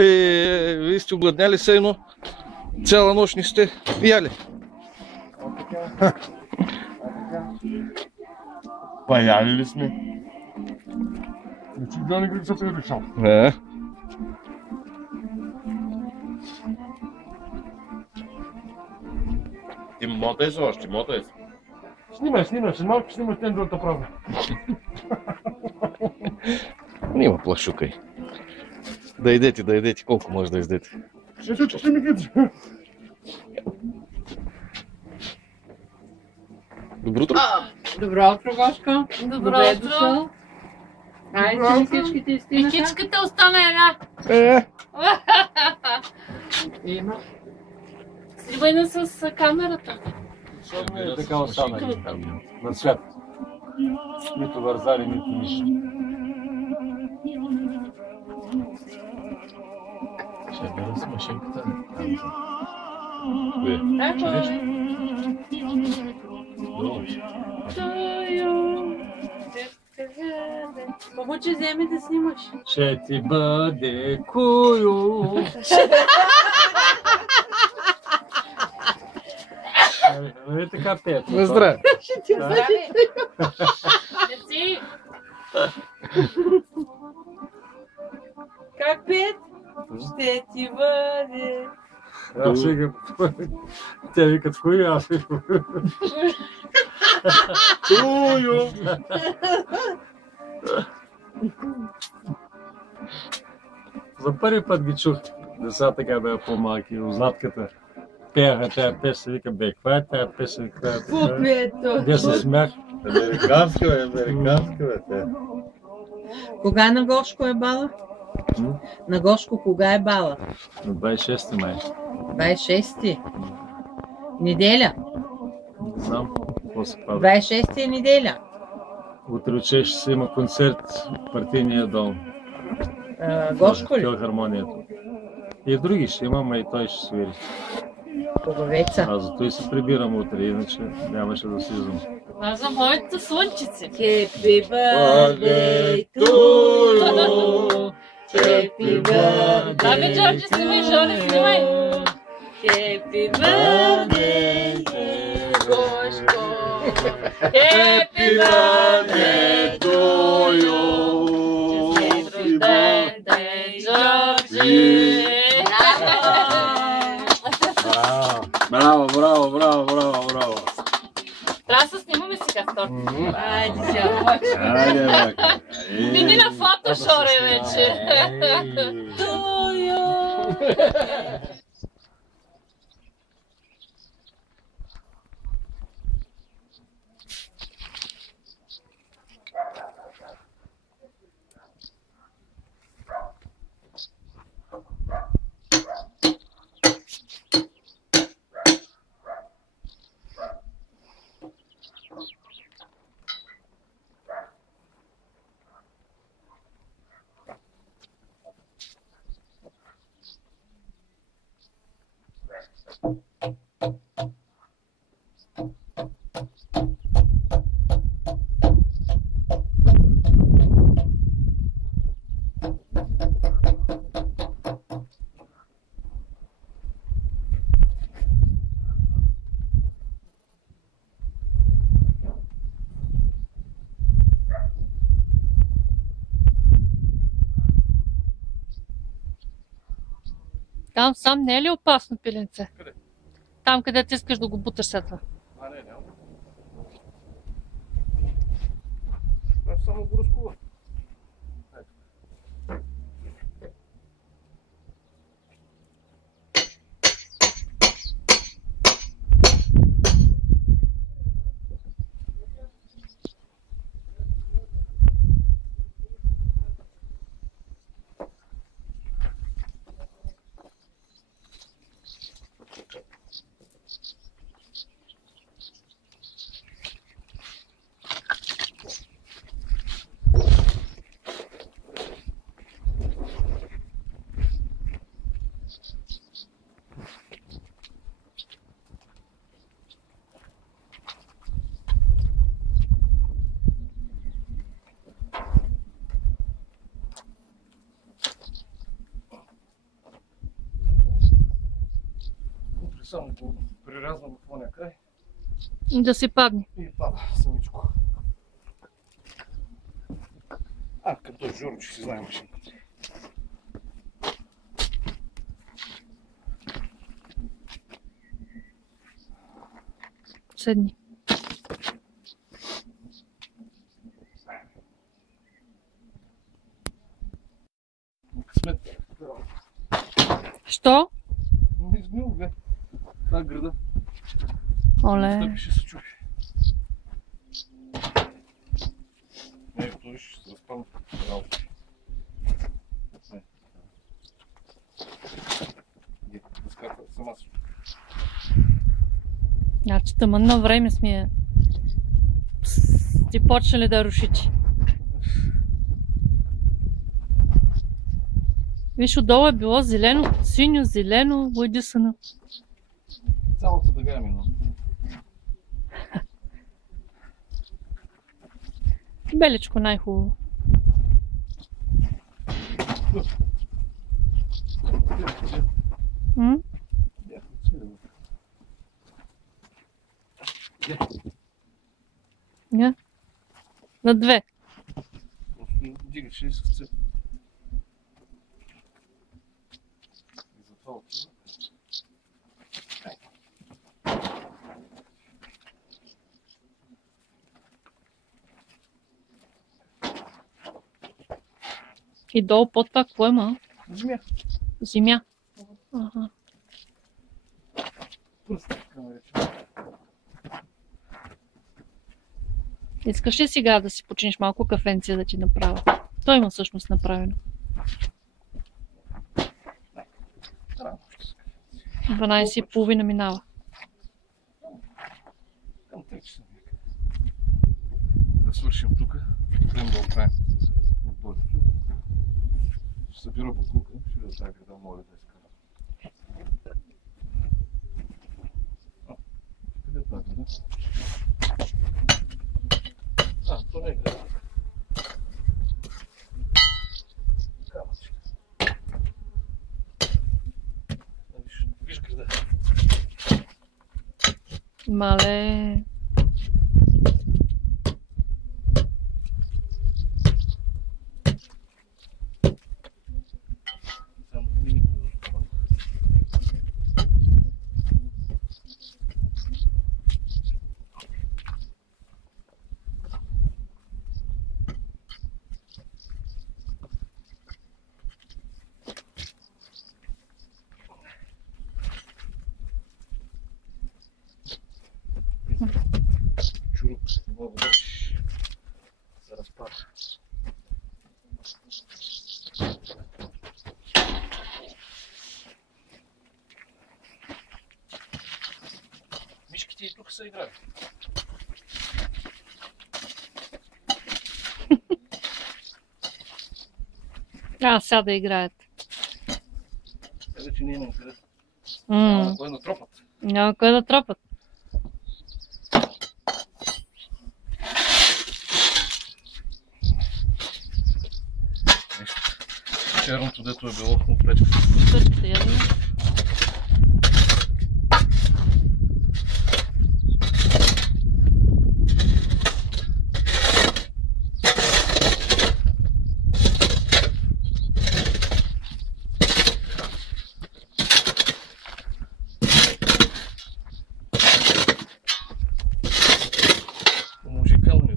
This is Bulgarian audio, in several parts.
Вие сте огладняли се едно. Цяла нощ не сте яли. Па яли ли сме? Да не грицата е решал. Ти мотаеш още, мотаеш. Снимай, след малко снимаш тендората празна. Нима плашукай. Да идете, колко може да издете? Ще ми гледаш. Добро утро. Добро утро, Гошко. Добро утро. Айде, всичките истинаха. И кичката остана една. Има. Сливай на с камерата. Защо не е така остана на свят? Нито вързари, нито нищо. Ще бера с машинката. Помочи, вземи да снимаш. Ще ти бъде кую. Нали така пеят? Здраве. Мерси. Как пеят? Ще ти бъде. Аз викам, те викат кую, аз викам. Кую! За първи път ги чух. Деца така бяха по-малки, ознатката. Пеяха тая песен, вика, бе, каква е тая песен, каква е Какво пеят? Де се смях. Американска, бе. Кога на Гошко е бала? На Гошко кога е бала? На 26 май. 26-ти. Неделя. Не знам какво се пада. 26-ти е неделя. Утре от 6 ще си има концерт в партийния дом. Гошко ли? Филхармонията. И други ще има, и той ще свири. Поговеца. Аз зато и се прибирам утре, иначе нямаше да слизам. А за моите слънчици. Happy birthday to you. Happy birthday. Да, бе, Джорджи, снимай, Жоли, снимай. Happy birthday, Гошко. Happy birthday to you. Happy birthday, Джорджи. Браво! Трябва да се снимаме сега с торта. Айде сега. Айде, бе. Мини на фотошоре вече. Там сам не е ли опасно, пиленце? Къде? Там, където искаш да го буташ след това. Не. Аз само го разкува. само го прирязвам в оня край Да си падне. и пада самичко. Към този Жоро, че си знае машината. Седни. Късмет. Що? Не измил, бе. Та града. Оле. Стъпи ще се чупи. Не, той ще се разпадне в работа. Дъската сама се чупи. Значи тъмънно време сме сте почнали да рушите. Виж, отдолу е било зелено, синьо, зелено, бойдисано. Цялото дъга е минало. Беличко най-хубаво. М? Я? На две. Дигаш ли с цеп? И затова отива. И долу под това какво има? Земя. Земя. Ага. Пръст, така наречем. Искаш ли сега да си починиш малко кафенция да ти направя? Той има всъщност направено. Рано ще се. 12:30 минава. Към 3 часа. Да свършим тук. Да оправим отборите. Ще събира буклука. Ще видя тази града, моля да изкарам. Къде е тази града? То не е града. Камъче. Виж града. Мале. Само мините да това. Чуруп, не мога да се разпада. Мишките и тук са играли. Сега да играят. Вече не имам къде. Кой да тропат. Няма кой да тропат. Черното, дето е било от печката. Печката ядно. Музикално е.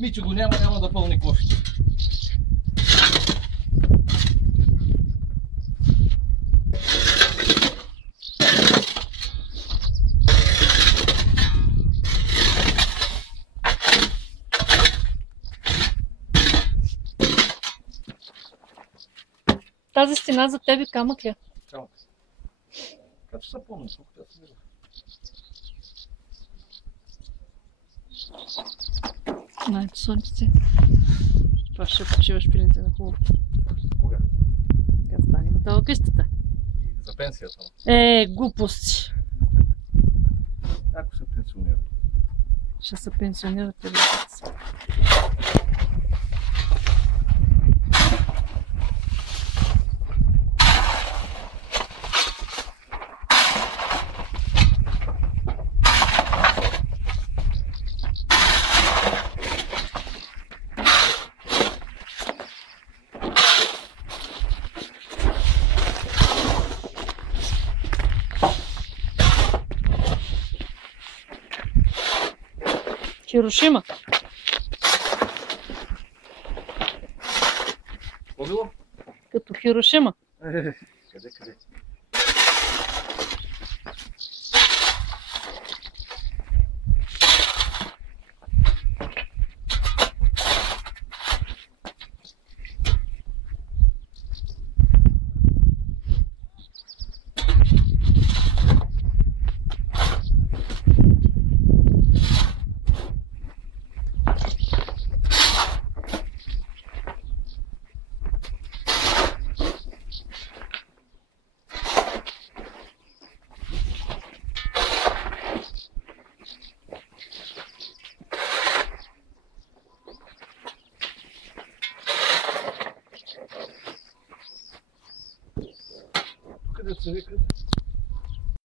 Мичо го няма да пълни кофите. Тази стена за тебе камък ли? Камък. Като се помня, тук да се вижда. Майко слънчице. Това ще почиваш пилите на хубаво. Кога? Как стане готова къщата? И за пенсията. Глупости. Ако се пенсионира. Ще се пенсионирате, разбира се. Хирошима. Какво било? Като Хирошима. Къде? Къде се вика?